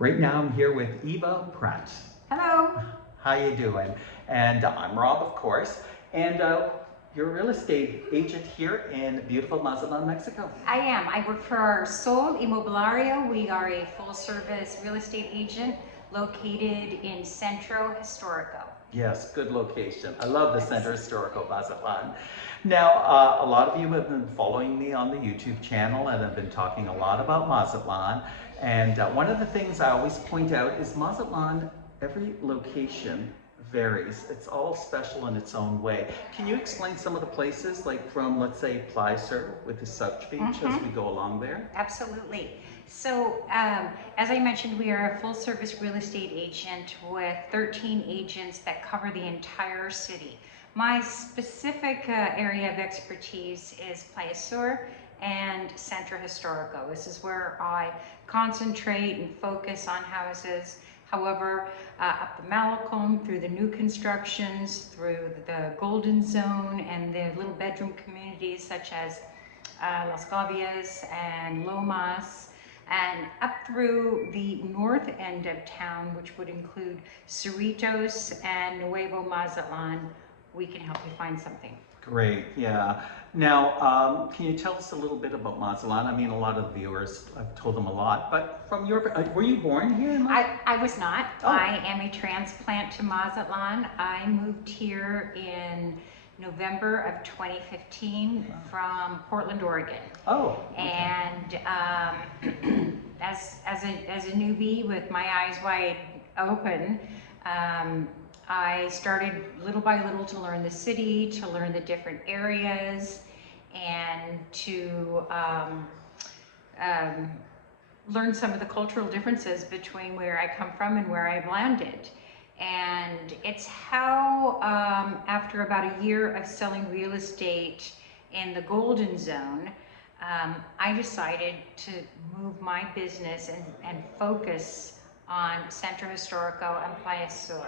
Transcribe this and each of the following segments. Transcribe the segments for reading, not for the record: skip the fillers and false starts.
Right now I'm here with Eva Pratt. Hello. How you doing? And I'm Rob, of course, and you're a real estate agent here in beautiful Mazatlan, Mexico. I am. I work for Sol Inmobiliario. We are a full-service real estate agent located in Centro Historico. Yes, good location. I love the Center Yes. Historical Mazatlan. Now, a lot of you have been following me on the YouTube channel and I've been talking a lot about Mazatlan. And one of the things I always point out is Mazatlan, every location varies. It's all special in its own way. Can you explain some of the places, like from, let's say, Placer with the Such Beach as we go along there? Absolutely. So, as I mentioned, we are a full-service real estate agent with 13 agents that cover the entire city. My specific area of expertise is Placer and Centro Historico. This is where I concentrate and focus on houses. However, up the Malacom, through the new constructions, through the Golden Zone and the little bedroom communities such as Las Gavias and Lomas, and up through the north end of town, which would include Cerritos and Nuevo Mazatlan, we can help you find something. Great, yeah. Now, can you tell us a little bit about Mazatlan? I mean, a lot of viewers, I've told them a lot, but from your, were you born here in Mazatlan? I was not. Oh. I am a transplant to Mazatlan. I moved here in November of 2015 from Portland, Oregon. Oh, okay. And as a newbie with my eyes wide open, I started little by little to learn the city, to learn the different areas, and to learn some of the cultural differences between where I come from and where I've landed. And it's how, after about a year of selling real estate in the Golden Zone, I decided to move my business and focus on Centro Historico and Placer.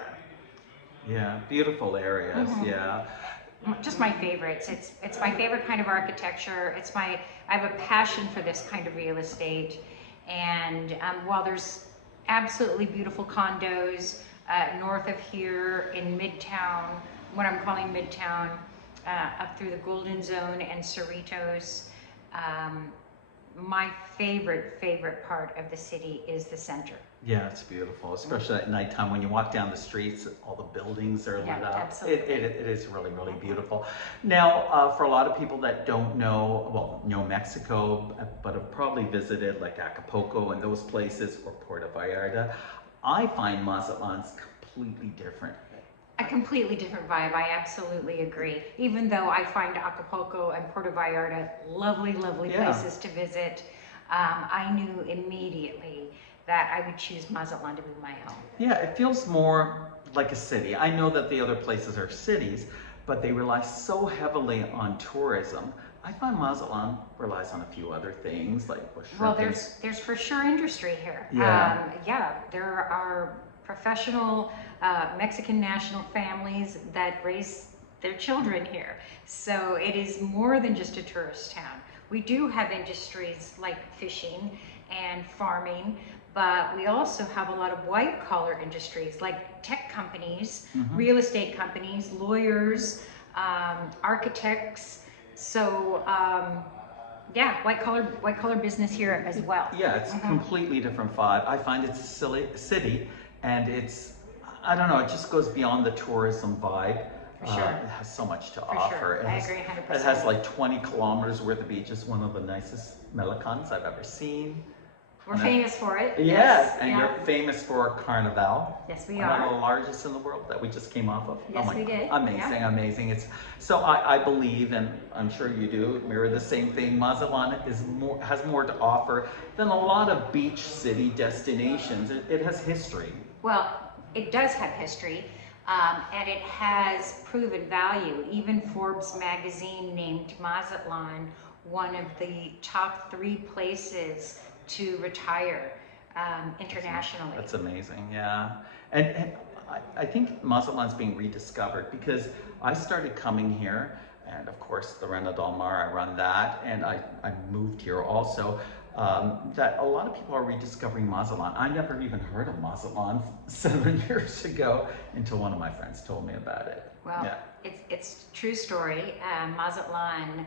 Yeah, beautiful areas, yeah. Just my favorites. It's my favorite kind of architecture. I have a passion for this kind of real estate. And while there's absolutely beautiful condos north of here in Midtown, what I'm calling Midtown, up through the Golden Zone and Cerritos, my favorite part of the city is the center. Yeah, it's beautiful, especially at nighttime when you walk down the streets, all the buildings are lit up. Absolutely. It is really, really beautiful. Now, for a lot of people that don't know, well, know Mexico, but have probably visited like Acapulco and those places, or Puerto Vallarta, I find Mazatlan's completely different. A completely different vibe, I absolutely agree. Even though I find Acapulco and Puerto Vallarta lovely places to visit, I knew immediately that I would choose Mazatlan to be my own. Yeah, it feels more like a city. I know that the other places are cities, but they rely so heavily on tourism. I find Mazatlan relies on a few other things, like well, there's for sure industry here. Yeah. There are professional Mexican national families that raise their children here. So it is more than just a tourist town. We do have industries like fishing and farming, but we also have a lot of white collar industries like tech companies, real estate companies, lawyers, architects. So yeah, white collar business here as well. Yeah, it's a completely different vibe. I find it's a city, and I don't know, it just goes beyond the tourism vibe. For sure. It has so much to offer. Sure. I agree 100%. It has like 20 kilometers worth of beaches, one of the nicest Melicons I've ever seen. We're famous for it. Yes, and you're famous for Carnival. Yes, we One are. of the largest in the world that we just came off of. Yes, we did. Amazing, amazing. So I believe, and I'm sure you do, mirror the same thing. Mazatlan has more to offer than a lot of beach city destinations. It has history. Well, it does have history, and it has proven value. Even Forbes magazine named Mazatlan one of the top 3 places to retire internationally. That's amazing, yeah. And I think Mazatlan's being rediscovered because I started coming here, and of course the Rena Del Mar, I run that, and I moved here also. that a lot of people are rediscovering Mazatlan. I never even heard of Mazatlan 7 years ago until one of my friends told me about it. Well, Yeah. it's true story. Mazatlan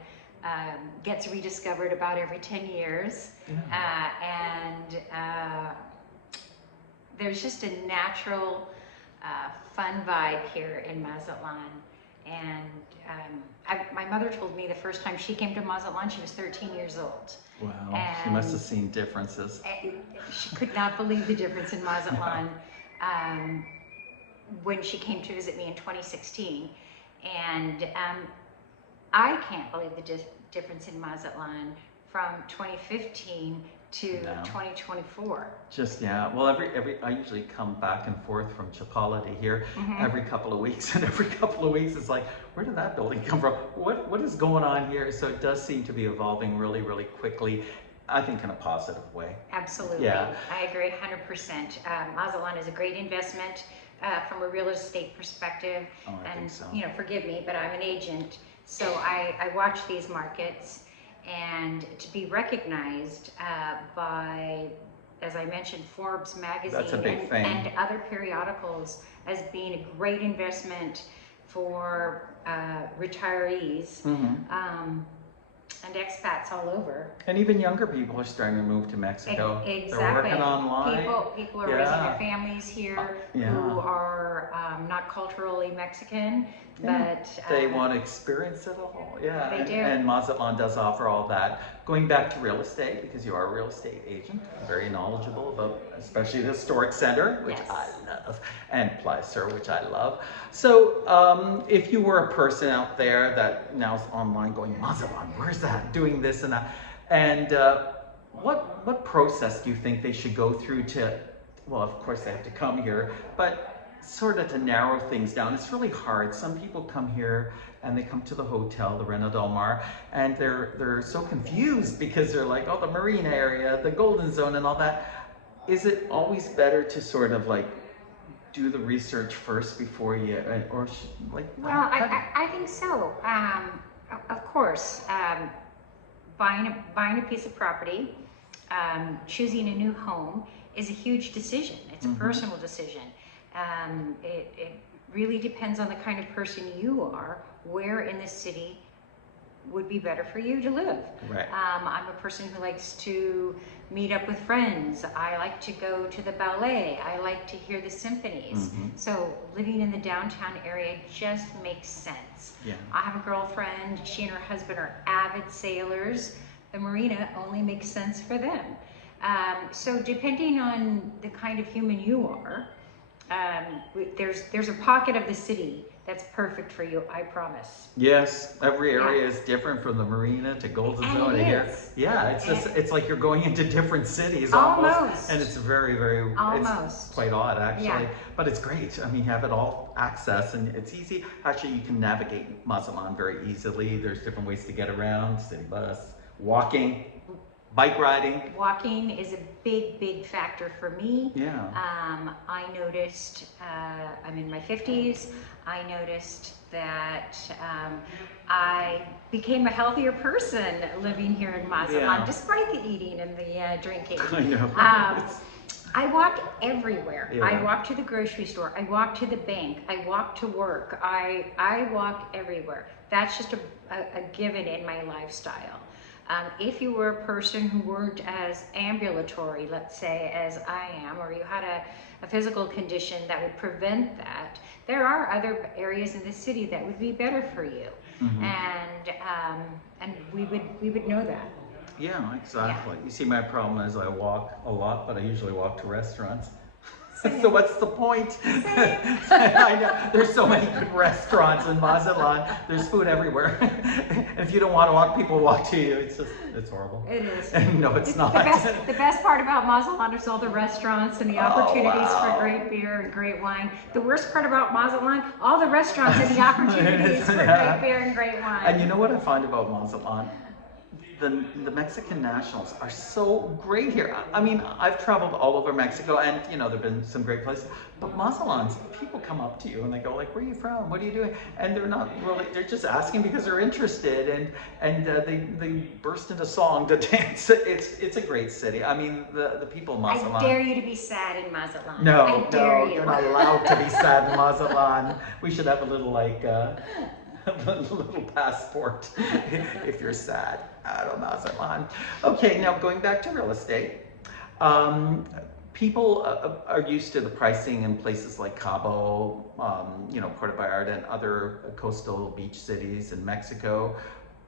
gets rediscovered about every 10 years. Yeah. There's just a natural, fun vibe here in Mazatlan. And my mother told me the first time she came to Mazatlan, she was 13 years old. Wow. And She must have seen differences. she could not believe the difference in Mazatlan when she came to visit me in 2016. And I can't believe the difference in Mazatlan from 2015 to No. 2024. Just, yeah. Well, I usually come back and forth from Chapala to here every couple of weeks, and every couple of weeks it's like, where did that building come from? What is going on here? So it does seem to be evolving really, really quickly. I think in a positive way. Absolutely. Yeah. I agree 100%. Mazatlan is a great investment from a real estate perspective. Oh, I And, think so. you know, forgive me, but I'm an agent. So I watch these markets, and to be recognized by, as I mentioned, Forbes magazine That's a big thing. and other periodicals as being a great investment for retirees. And expats all over. And even younger people are starting to move to Mexico. Exactly. They're working online. People are raising their families here yeah. who are not culturally Mexican, Yeah. but They want to experience it all. Yeah. They do. And Mazatlan does offer all that. Going back to real estate, because you are a real estate agent, very knowledgeable about especially the historic center, which Yes. I love, and Placer, which I love. So if you were a person out there that now is online going, Mazatlan, where's that? Doing this and that. And what process do you think they should go through to, well, of course they have to come here, but sort of to narrow things down? It's really hard. Some people come here and they come to the hotel, the Reina Del Mar, and they're so confused because they're like, oh, the marina area, the Golden Zone and all that. Is it always better to sort of like do the research first before you, or like? well, I think so. Of course, buying a piece of property, choosing a new home is a huge decision. It's a personal decision. It really depends on the kind of person you are, where in the city would be better for you to live. Right. I'm a person who likes to meet up with friends. I like to go to the ballet. I like to hear the symphonies. So living in the downtown area just makes sense. Yeah. I have a girlfriend, she and her husband are avid sailors. The marina only makes sense for them. So depending on the kind of human you are, there's a pocket of the city that's perfect for you, I promise. Yes, every area is different, from the marina to Golden And Zone to it here. is. Yeah, it's just, it's like you're going into different cities Almost. and it's very, very, Almost. it's quite odd actually, Yeah. but it's great. I mean, you have it all access and it's easy. Actually, you can navigate Mazatlan very easily. There's different ways to get around, city bus, walking, bike riding. Walking is a big factor for me. Yeah. I noticed, I'm in my 50s, I noticed that I became a healthier person living here in Mazatlan, Yeah. despite the eating and the drinking. I know. I walk everywhere. Yeah. I walk to the grocery store. I walk to the bank. I walk to work. I walk everywhere. That's just a given in my lifestyle. If you were a person who weren't as ambulatory, let's say, as I am, or you had a physical condition that would prevent that, there are other areas in the city that would be better for you. And we would know that. Yeah, exactly. You see, my problem is I walk a lot, but I usually walk to restaurants. So what's the point? I know. There's so many good restaurants in Mazatlan. There's food everywhere. And if you don't want to walk, people walk to you. It's horrible. It is. No, it's not. The best part about Mazatlan is all the restaurants and the opportunities for great beer and great wine. The worst part about Mazatlan, all the restaurants and the opportunities for great beer and great wine. And you know what I find about Mazatlan? the Mexican nationals are so great here. I mean, I've traveled all over Mexico, and you know, there've been some great places. But Mazatlans, people come up to you and they go like, "Where are you from? What are you doing?" And they're not really, they're just asking because they're interested, and they burst into song to dance. It's a great city. I mean, the people of Mazatlan. I dare you to be sad in Mazatlan. No, I dare no, you. you're not allowed to be sad in Mazatlan. We should have a little like a little passport if you're sad out of Mazatlan. Okay, now going back to real estate. People are used to the pricing in places like Cabo, you know, Puerto Vallarta and other coastal beach cities in Mexico.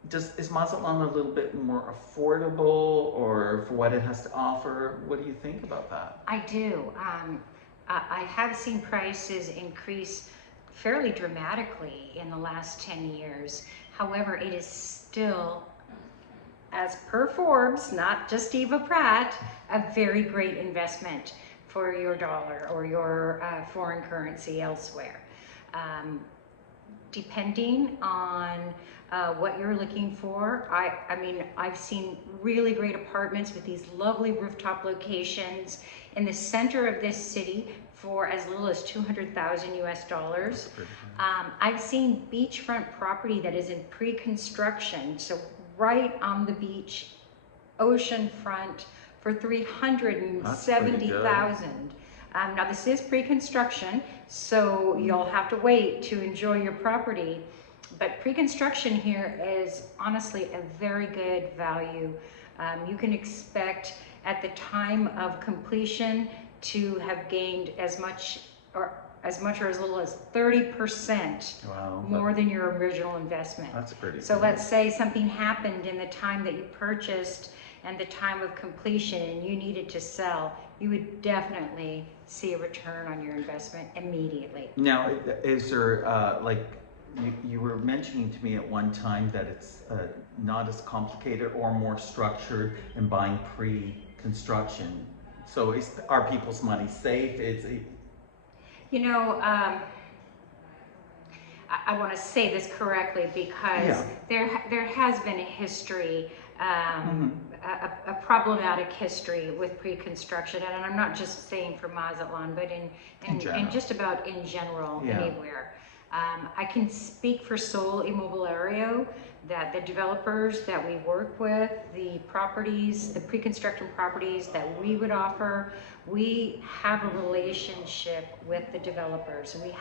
Is Mazatlan a little bit more affordable, or for what it has to offer? What do you think about that? I do. I have seen prices increase fairly dramatically in the last 10 years. However, it is still, as per Forbes, not just Eva Pratt, a very great investment for your dollar or your foreign currency elsewhere. Depending on what you're looking for, I mean, I've seen really great apartments with these lovely rooftop locations in the center of this city for as little as $200,000 US. I've seen beachfront property that is in pre-construction, so right on the beach, ocean front, for $370,000. Now this is pre-construction, so you'll have to wait to enjoy your property. But pre-construction here is honestly a very good value. You can expect at the time of completion to have gained as much or as little as 30% more than your original investment. That's pretty So good. let's say something happened in the time that you purchased and the time of completion and you needed to sell, you would definitely see a return on your investment immediately. Now, is there, like, you were mentioning to me at one time that it's not as complicated or more structured in buying pre-construction. So are people's money safe? You know, I want to say this correctly because there has been a history, a problematic history with pre-construction, and I'm not just saying for Mazatlan, but in just about in general anywhere. I can speak for Sol Immobiliario that the developers that we work with, the properties, the pre-construction properties that we would offer, we have a relationship with the developers. We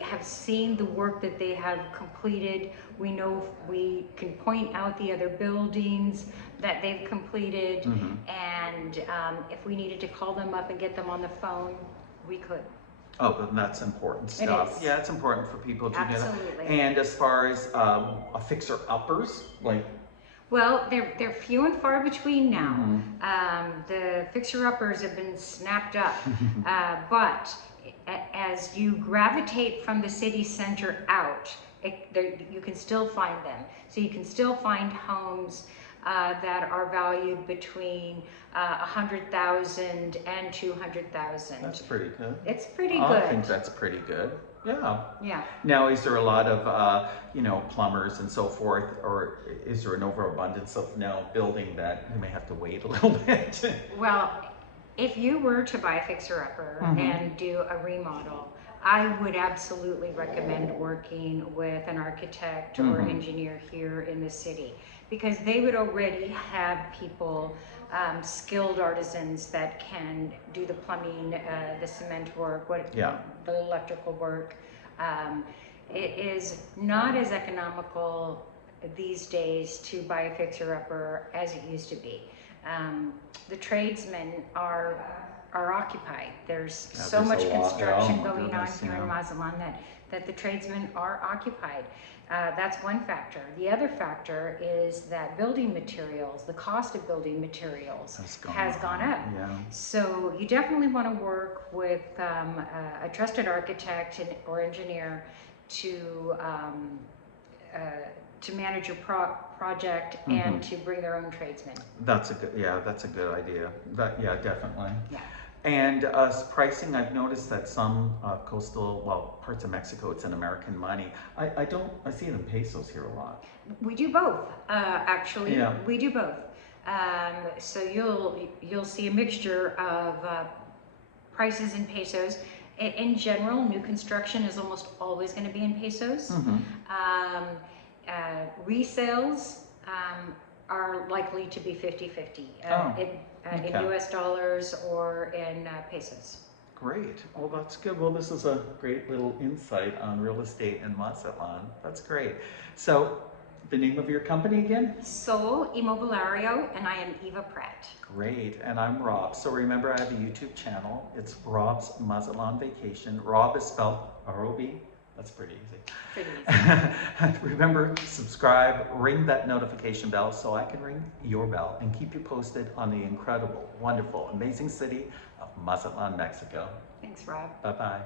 have seen the work that they have completed. We know we can point out the other buildings that they've completed, and if we needed to call them up and get them on the phone, we could. Oh, then that's important stuff. Yeah, it's important for people to do that. Absolutely. And as far as fixer-uppers, like... Well, they're few and far between now. The fixer-uppers have been snapped up, but as you gravitate from the city center out, you can still find them. So you can still find homes that are valued between $100,000 and $200,000. That's pretty good. It's pretty good. I think that's pretty good. Yeah. Yeah. Now, is there a lot of, you know, plumbers and so forth, or is there an overabundance of now building that you may have to wait a little bit? Well, if you were to buy a fixer-upper and do a remodel, I would absolutely recommend working with an architect or engineer here in the city, because they would already have people, skilled artisans that can do the plumbing, the cement work, the electrical work. It is not as economical these days to buy a fixer-upper as it used to be. The tradesmen are occupied. There's so much construction going on here in Mazatlan that the tradesmen are occupied. That's one factor. The other factor is that building materials, the cost of building materials has gone up. Yeah. So you definitely want to work with a trusted architect or engineer to manage your project and to bring their own tradesmen. That's a good idea. Yeah, definitely. Yeah. And pricing, I've noticed that some coastal, well, parts of Mexico, it's in American money. I see it in pesos here a lot. We do both, actually. Yeah. We do both. So you'll see a mixture of prices in pesos. In general, new construction is almost always going to be in pesos. Resales are likely to be 50-50 in US dollars or in pesos. Great. Well, that's good. Well, this is a great little insight on real estate in Mazatlan. That's great. So, the name of your company again? Sol Immobiliario, and I am Eva Pratt. Great. And I'm Rob. So remember, I have a YouTube channel. It's Rob's Mazatlan Vacation. Rob is spelled R-O-B. That's pretty easy. Pretty easy. Remember, subscribe, ring that notification bell so I can ring your bell and keep you posted on the incredible, wonderful, amazing city of Mazatlan, Mexico. Thanks, Rob. Bye-bye.